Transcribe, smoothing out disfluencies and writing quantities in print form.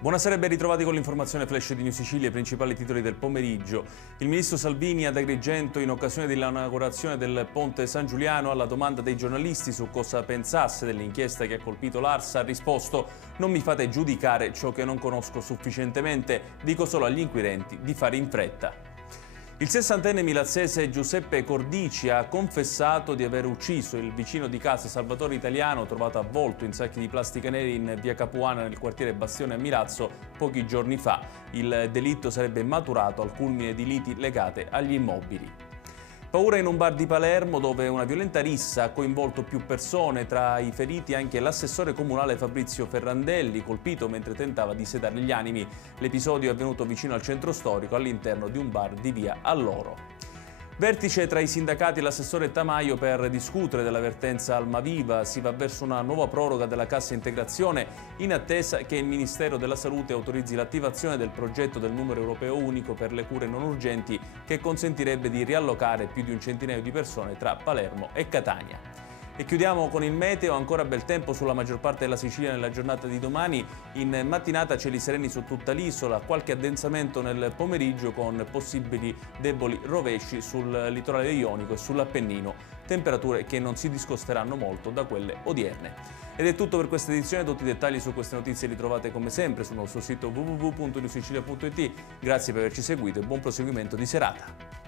Buonasera e ben ritrovati con l'informazione flash di New Sicilia, i principali titoli del pomeriggio. Il ministro Salvini ad Agrigento in occasione dell'inaugurazione del Ponte San Giuliano alla domanda dei giornalisti su cosa pensasse dell'inchiesta che ha colpito l'Ars ha risposto: non mi fate giudicare ciò che non conosco sufficientemente, dico solo agli inquirenti di fare in fretta. Il 60enne milazzese Giuseppe Cordici ha confessato di aver ucciso il vicino di casa Salvatore Italiano, trovato avvolto in sacchi di plastica neri in via Capuana nel quartiere Bastione a Milazzo pochi giorni fa. Il delitto sarebbe maturato al culmine di liti legate agli immobili. Paura in un bar di Palermo dove una violenta rissa ha coinvolto più persone, tra i feriti anche l'assessore comunale Fabrizio Ferrandelli, colpito mentre tentava di sedare gli animi. L'episodio è avvenuto vicino al centro storico all'interno di un bar di via Alloro. Vertice tra i sindacati e l'assessore Tamaio per discutere della vertenza Almaviva. Si va verso una nuova proroga della cassa integrazione in attesa che il Ministero della Salute autorizzi l'attivazione del progetto del numero europeo unico per le cure non urgenti che consentirebbe di riallocare più di un centinaio di persone tra Palermo e Catania. E chiudiamo con il meteo, ancora bel tempo sulla maggior parte della Sicilia nella giornata di domani, in mattinata cieli sereni su tutta l'isola, qualche addensamento nel pomeriggio con possibili deboli rovesci sul litorale ionico e sull'Appennino, temperature che non si discosteranno molto da quelle odierne. Ed è tutto per questa edizione, tutti i dettagli su queste notizie li trovate come sempre sul nostro sito www.newsicilia.it. Grazie per averci seguito e buon proseguimento di serata.